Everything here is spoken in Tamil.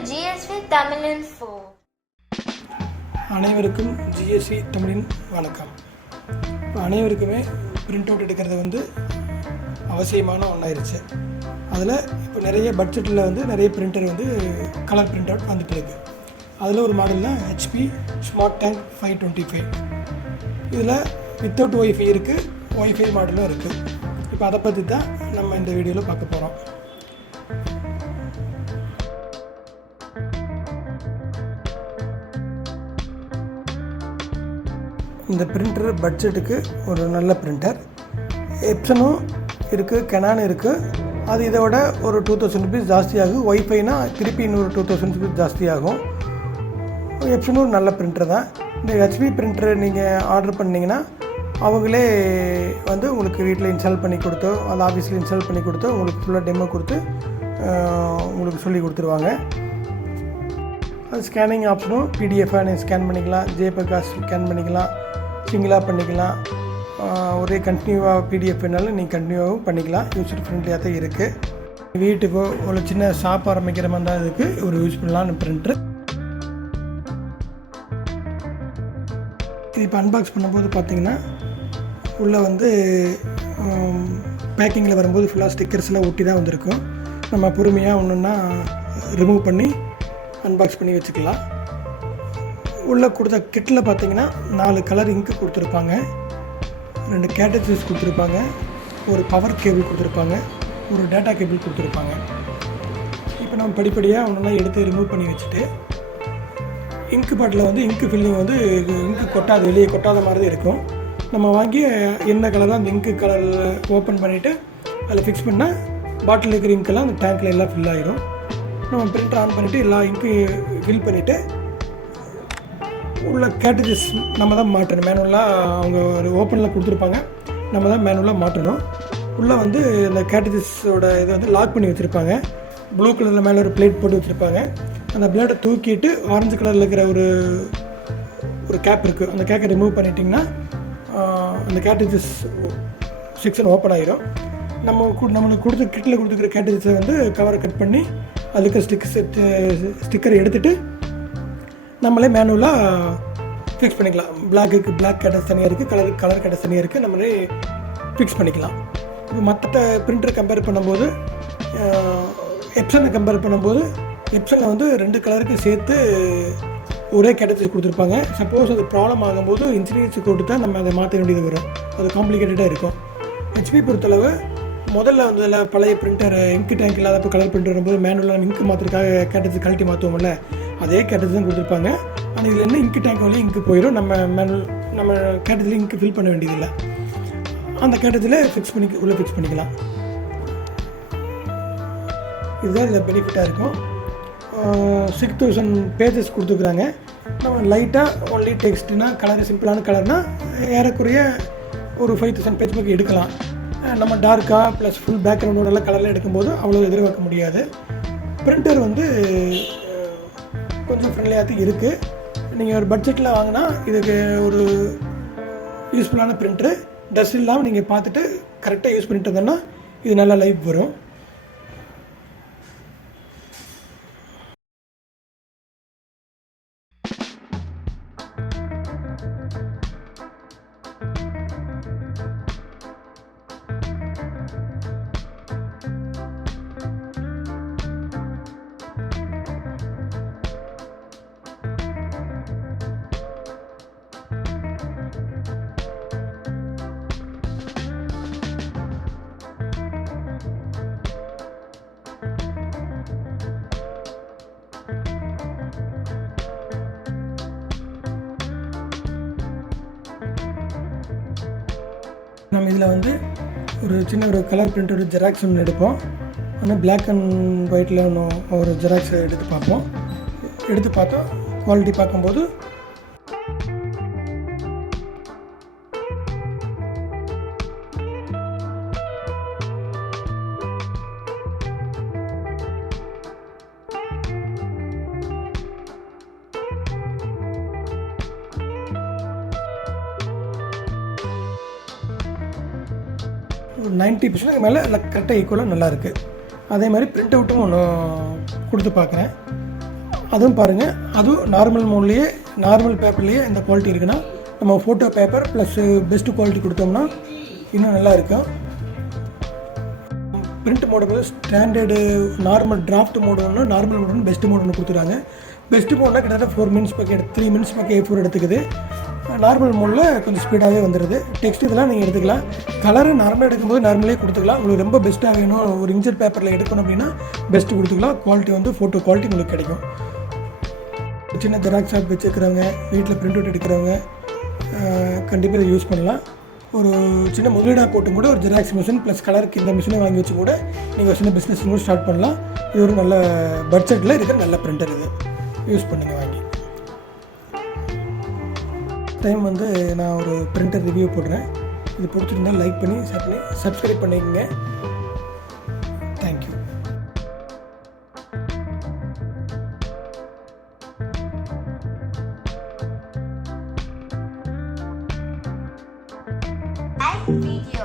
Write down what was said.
GSV அனைவருக்கும் ஜிஎஸ்சி தமிழின் வணக்கம். இப்போ அனைவருக்குமே பிரிண்ட் அவுட் எடுக்கிறது வந்து அவசியமான ஒன்றாயிருச்சு அதில் இப்போ நிறைய பட்ஜெட்டில் வந்து நிறைய பிரிண்டர் வந்து கலர் பிரிண்ட் அவுட் வந்துட்டு இருக்கு அதில் ஒரு மாடல் தான் HP smart tank five twenty five இதில் வித்தவுட் ஒய்ஃபை இருக்குது ஒய்ஃபை மாடலும் இருக்குது இப்போ அதை பற்றி தான் நம்ம இந்த வீடியோவில் பார்க்க போகிறோம் இந்த பிரிண்டர் பட்ஜெட்டுக்கு ஒரு நல்ல பிரிண்டர் எப்சனும் இருக்குது கெனான் இருக்குது அது இதை விட ஒரு டூ தௌசண்ட் ருபீஸ் ஜாஸ்தியாகும். ஒய்ஃபைனா திருப்பி இன்னொரு டூ தௌசண்ட் ருபீஸ் ஜாஸ்தியாகும். எப்சனும் ஒரு நல்ல பிரிண்டர் தான். இந்த ஹெச்பி பிரிண்டர் நீங்கள் ஆர்டர் பண்ணிங்கன்னா அவங்களே வந்து உங்களுக்கு வீட்டில் இன்ஸ்டால் பண்ணி கொடுத்தோ அது ஆஃபீஸில் இன்ஸ்டால் பண்ணி கொடுத்தோ உங்களுக்கு ஃபுல்லாக டெமோ கொடுத்து உங்களுக்கு சொல்லி கொடுத்துருவாங்க. அது ஸ்கேனிங் ஆப்ஷனும் பிடிஎஃபாக நீங்கள் ஸ்கேன் பண்ணிக்கலாம். ஜேபகா ஸ்கேன் பண்ணிக்கலாம். சிங்கிளாக பண்ணிக்கலாம். ஒரே கண்டினியூவாக பிடிஎஃப் வேணாலும் நீங்கள் கண்டினியூவாகவும் பண்ணிக்கலாம். யூசர் ஃப்ரெண்ட்லியாக தான் இருக்குது வீட்டுக்கோ ஒரு சின்ன ஷாப் ஆரம்பிக்கிற மாதிரி தான் இதுக்கு ஒரு யூஸ் பண்ணலாம்னு பிரிண்ட்ரு இது இப்போ அன்பாக்ஸ் பண்ணும்போது பார்த்தீங்கன்னா உள்ளே வந்து பேக்கிங்கில் வரும்போது ஃபுல்லாக ஸ்டிக்கர்ஸ்லாம் ஒட்டி தான் வந்திருக்கும். நம்ம பொறுமையாக ஒன்றுன்னா ரிமூவ் பண்ணி அன்பாக்ஸ் பண்ணி வச்சுக்கலாம். உள்ளே கொடுத்த கிட்டில் பார்த்தீங்கன்னா நாலு கலர் இங்கு கொடுத்துருப்பாங்க. ரெண்டு கேட்டஜஸ் கொடுத்துருப்பாங்க. ஒரு பவர் கேபிள் கொடுத்துருப்பாங்க. ஒரு டேட்டா கேபிள் கொடுத்துருப்பாங்க. இப்போ நம்ம படிப்படியாக ஒன்றெல்லாம் எடுத்து ரிமூவ் பண்ணி வச்சுட்டு இங்கு பாட்டில் வந்து இங்கு ஃபில்லிங் வந்து இங்கு கொட்டாது வெளியே கொட்டாத மாதிரி தான் இருக்கும். நம்ம வாங்கி என்ன கலர் அந்த இங்கு கலர் ஓப்பன் பண்ணிவிட்டு அதில் ஃபிக்ஸ் பண்ணால் பாட்டில் இருக்கிற இங்கெல்லாம் அந்த டேங்க்கில் எல்லாம் ஃபில் ஆகிடும் நம்ம பிரிண்டர் ஆன் பண்ணிவிட்டு எல்லா இங்கு ஃபில் பண்ணிவிட்டு உள்ள கேட்டஜஸ் நம்ம தான் மாட்டணும். மேனுவலாக அவங்க ஒரு ஓப்பனில் கொடுத்துருப்பாங்க. நம்ம தான் மேனுவலாக மாட்டணும். உள்ளே வந்து அந்த கேட்டஜஸோட இதை வந்து லாக் பண்ணி வச்சுருப்பாங்க. ப்ளூ கலரில் மேலே ஒரு பிளேட் போட்டு வச்சுருப்பாங்க. அந்த பிளேட்டை தூக்கிட்டு ஆரஞ்சு கலரில் இருக்கிற ஒரு ஒரு கேப் இருக்குது அந்த கேக்கை ரிமூவ் பண்ணிட்டிங்கன்னா அந்த கேட்டஜஸ் செக்ஷன் ஓப்பன் ஆகிரும் நம்ம கு- நம்மளுக்கு கொடுத்து கிட்டில் கொடுத்துருக்கிற கேட்டஜஸை வந்து கவரை கட் பண்ணி அதுக்கு ஸ்டிக்ஸ் ஸ்டிக்கரை எடுத்துகிட்டு நம்மளே மேனுவலாக ஃபிக்ஸ் பண்ணிக்கலாம். பிளாக்குக்கு பிளாக் கேட்டஸ் தனியாக இருக்குது கலர் கலர் கேட்டஸ் தனியாக இருக்குது நம்மளே ஃபிக்ஸ் பண்ணிக்கலாம். இப்போ மற்ற பிரிண்டர் கம்பேர் பண்ணும்போது எப்சனை கம்பேர் பண்ணும்போது எப்சனில் வந்து ரெண்டு கலருக்கு சேர்த்து ஒரே கேட்டகரி கொடுத்துருப்பாங்க. சப்போஸ் அது ப்ராப்ளம் ஆகும்போது இன்சூரன்ஸ் கொடுத்து தான் நம்ம அதை மாற்ற வேண்டியது வரும். அது காம்ப்ளிகேட்டடாக இருக்கும். ஹெச்பி பொறுத்தளவு முதல்ல வந்து பழைய பிரிண்டர் இங்கு டேங்க் இல்லாதப்போ கலர் பிரிண்டர் வரும்போது மேனுவலாக இங்கு மாற்றுறதுக்காக கேட்டது கழட்டி மாற்றுவோம்ல அதே கேட்டது தான் கொடுத்துருப்பாங்க. ஆனால் இதில் என்ன இங்கு டேங்க் வழியும் இங்கு போயிடும் நம்ம மேனுவல் நம்ம கேட்டதில் இங்கு ஃபில் பண்ண வேண்டியதில்லை. அந்த கேட்டதில் ஃபிக்ஸ் பண்ணி உள்ளே ஃபிக்ஸ் பண்ணிக்கலாம். இதுதான் இதில் பெனிஃபிட்டாக இருக்கும். சிக்ஸ் தௌசண்ட் பேஜஸ் கொடுத்துருக்குறாங்க. நம்ம லைட்டாக ஒன்லி டெக்ஸ்ட்னா கலர் சிம்பிளான கலர்னால் ஏறக்குறைய ஒரு ஃபைவ் தௌசண்ட் பேஜ் புக் எடுக்கலாம். நம்ம டார்க்காக ப்ளஸ் ஃபுல் பேக்ரவுண்டோட எல்லாம் கலரில் எடுக்கும்போது அவ்வளோ எதிர்பார்க்க முடியாது. பிரிண்டர் வந்து கொஞ்சம் ஃப்ரெண்ட்லியாக தான் இருக்குது நீங்கள் ஒரு பட்ஜெட்டில் வாங்கினா இதுக்கு ஒரு யூஸ்ஃபுல்லான ப்ரிண்ட்டு டஸ்ட் இல்லாமல் நீங்கள் பார்த்துட்டு கரெக்டாக யூஸ் பண்ணிட்டு இருந்தோன்னா இது நல்லா லைஃப் வரும். நம்ம இதில் வந்து ஒரு சின்ன ஒரு கலர் பிரிண்ட் ஒரு ஜெராக்ஸ் ஒன்று எடுப்போம். ஆனால் பிளாக் அண்ட் ஒயிட்டில் ஒன்று ஒரு ஜெராக்ஸ் எடுத்து பார்ப்போம். எடுத்து பார்த்தோம் குவாலிட்டி பார்க்கும்போது ஒரு நைன்ட்டி பர்சன்ட் மேலே கரெக்டாக ஈக்குவலாக நல்லா இருக்குது அதே மாதிரி பிரிண்ட் அவுட்டும் ஒன்று கொடுத்து பார்க்குறேன் அதுவும் பாருங்கள் அதுவும் நார்மல் மோட்லேயே நார்மல் பேப்பர்லேயே இந்த குவாலிட்டி இருக்குன்னா நம்ம photo paper plus best quality கொடுத்தோம்னா இன்னும் நல்லா இருக்கும். பிரிண்ட் மோடு வந்து ஸ்டாண்டர்டு நார்மல் டிராஃப்ட் மோடு ஒன்று நார்மல் மோடு ஒன்று பெஸ்ட் மோடு ஒன்று கொடுத்துருக்காங்க பெஸ்ட் மோட்னா கிட்டத்தட்ட ஃபோர் மினிட்ஸ் பக்கம் த்ரீ மினிட்ஸ் பக்கம் ஏ ஃபோர் எடுத்துக்குது. நார்மல் மோடில் கொஞ்சம் ஸ்பீடாகவே வந்துடுது டெக்ஸ்ட் இதெல்லாம் நீங்கள் எடுத்துக்கலாம். கலரு நார்மலாக எடுக்கும்போது நார்மலே கொடுத்துக்கலாம். உங்களுக்கு ரொம்ப பெஸ்ட்டாக வேணும். ஒரு இன்ஜெட் பேப்பரில் எடுக்கணும் அப்படின்னா பெஸ்ட்டு கொடுத்துக்கலாம். குவாலிட்டி வந்து ஃபோட்டோ குவாலிட்டி உங்களுக்கு கிடைக்கும். சின்ன ஜெராக்ஸ் ஷாப் வச்சுருக்கிறவங்க வீட்டில் பிரிண்ட் அவுட் எடுக்கிறவங்க கண்டிப்பாக இதை யூஸ் பண்ணலாம். ஒரு சின்ன முதலீடாக போட்டு கூட ஒரு ஜெராக்ஸ் மிஷின் ப்ளஸ் கலருக்கு இந்த மிஷினை வாங்கி வச்சு கூட நீங்கள் ஒரு சின்ன பிஸ்னஸ் கூட ஸ்டார்ட் பண்ணலாம். இது ஒரு நல்ல பட்ஜெட்டில் இருக்கிற நல்ல பிரிண்டர் இது. யூஸ் பண்ணுங்கள் வாங்கி. டைம் வந்து நான் ஒரு பிரிண்டர் ரிவ்யூ போடுறேன். இது பிடிச்சிருந்தால் லைக் பண்ணி சப்ஸ்கிரைப் பண்ணிக்கோங்க. Thank you Like.